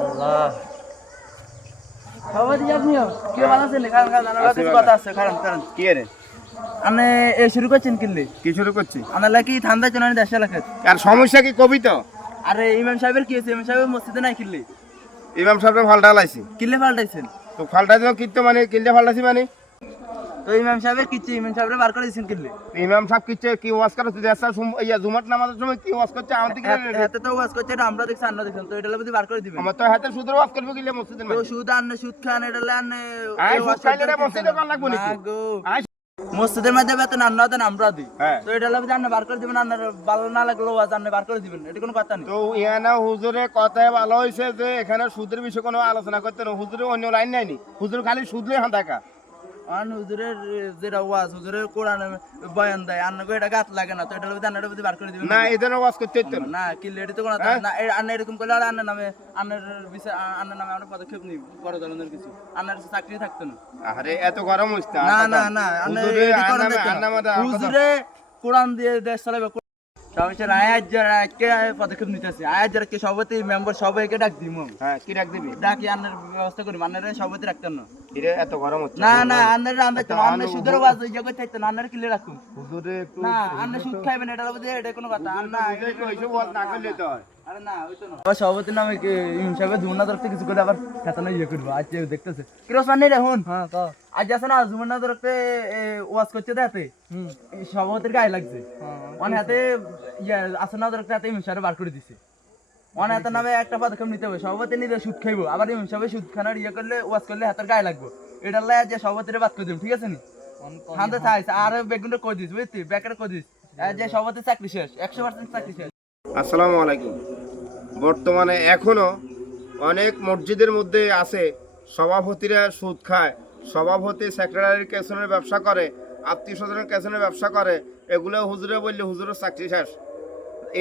আল্লাহ সবাই আপনিও কি ভালো আছেন? কারণ আমার কিছু কথা আছে। কারণ কি রে আপনি এ শুরু করছেন কিনলে কি শুরু করছি? আমার লাগি ঠান্ডা চলে দেশে এলাকায়। আর সমস্যা কি কবি তো? আরে ইমাম সাহেবের কি হয়েছে? ইমাম সাহেবের মসজিদে নাই কিনলে ইমাম সাহেব ফাল্টা লাইছি কিনলে পাল্টাইছেন তো ফাল্টা দিও কিন্তু মানে কিনলে ফাল্টাছি মানে তো ইমাম সাহেবের কিচ্ছে ইমাম সাহেবের বার করে দিয়েছেন কিনলে ইমাম সাহেব কিচ্ছে কি ওয়াজ করে তুই দেশা ইয়া জুমাত নামাজের সময় কি ওয়াজ করছে আমার দিকে হাতে তো ওয়াজ করছে এটা আমরা দেখছি আন্না দেখছেন তো এটা যদি বার করে দিবেন আমার তো হাতে সুদের ওয়াজ করবে কিলে মসজিদের তো মধ্যে সুদ আন্না সুদ খান এটা আন্না আই সুদ খাইলে রে মসজিদে কোন লাগবে নাকি আই মসজিদের মধ্যে বেতন আন্না দেন আমরা দিই হ্যাঁ তো এটা যদি আন্না বার করে দিবেন আন্নার ভালো না লাগলো ওয়াজ আন্না বার করে দিবেন এটা কোনো কথা নেই তো ইয়ানা হুজুরের কথায় ভালো হইছে যে এখানে সুদের বিষয়ে কোনো আলোচনা করতে না হুজুরের অন্য লাইন নাইনি হুজুর খালি সুদলে হাঁদাকা আর হুজুরের যেটা ওয়াজ হুজুরের কোরআন বয়ান দেয় আন্না এটা গাত লাগে না তো এটা যদি আন্নাটা যদি বার করে দিবেন না এদের ওয়াজ করতে হইতো না না কি লেডি তো কোনো না আন্না এরকম করলে আর আন্নার নামে আন্নার বিষয় আন্নার নামে আমরা পদক্ষেপ নিই বড় ধরনের কিছু আন্নার চাকরি থাকতো না আরে এত গরম হইছে না না না হুজুরে কোরআন দিয়ে দেশ চালাবে সমস্যা আয়াত যারা কে পদক্ষেপ নিতেছে আয়াত যারা কে সভাপতি মেম্বার সবাইকে ডাক দিব হ্যাঁ কি রাখ দিবি ডাকি আন্নার ব্যবস্থা করি আন্নার সভাপতি রাখতেন না কিরে এত গরম হচ্ছে না না আন্নার আন্দাজ তো আন্নার সুদের বাজ ওই জায়গায় থাকতো না আন্নার কিলে রাখুন হুজুরে একটু না আন্নার সুদ খাইবেন এটা বলতে এটা কোনো কথা আন্না কইছো ওয়াজ না করলে তো হয় আরে না ওই তো না ও সভাপতির নামে কি ইমাম সাহেবের জুমনা তরফ থেকে কিছু করে আবার খেতানো ইয়ে করবো আজ দেখতেছে কি রসমান নেই দেখুন হ্যাঁ তো আজ আছে না জুমনা তরফে ওয়াজ করছে দেখতে সভাপতির গায়ে লাগছে অন হাতে ইয়ে আসনা তরফে হাতে ইমাম সাহেব বার করে দিছে অন হাতের নামে একটা পদক্ষেপ নিতে হবে সভাপতি নিজে সুদ খাইবো আবার ইমাম সাহেব সুদ খানার ইয়ে করলে ওয়াজ করলে হাতের গায়ে লাগবে এটা লাই যে সভাপতির বাদ করে দিব ঠিক আছে নি হাতে চাইছে আর বেগুনটা করে দিস বুঝলি বেকার করে দিস যে সভাপতি চাকরি শেষ 100% চাকরি শেষ। আসসালামু আলাইকুম। বর্তমানে এখনো অনেক মসজিদের মধ্যে আছে সভাপতিরা সুদ খায়, সভাপতি সেক্রেটারির কেশনের ব্যবসা করে, আত্মীয় স্বজনের কেশনের ব্যবসা করে, এগুলো হুজুরে বললে হুজুরের চাকরি শেষ।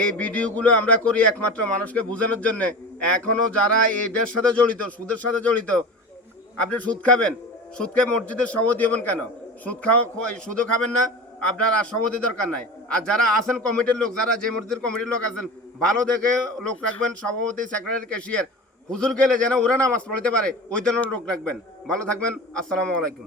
এই ভিডিওগুলো আমরা করি একমাত্র মানুষকে বোঝানোর জন্য। এখনো যারা এদের সাথে জড়িত, সুদের সাথে জড়িত, আপনি সুদ খাবেন, সুদ খেয়ে মসজিদের সভাপতি হবেন কেন? সুদও খাবেন না, আপনার আর সভাপতি দরকার নাই। আর যারা আছেন কমিটির লোক, যারা যে মসজিদের কমিটির লোক আছেন, ভালো দেখে লোক রাখবেন, সভাপতি সেক্রেটারি ক্যাশিয়ার হুজুর গেলে যেন ওরা নামাজ পড়তে পারে ওই ধরনের লোক রাখবেন। ভালো থাকবেন। আসসালামু আলাইকুম।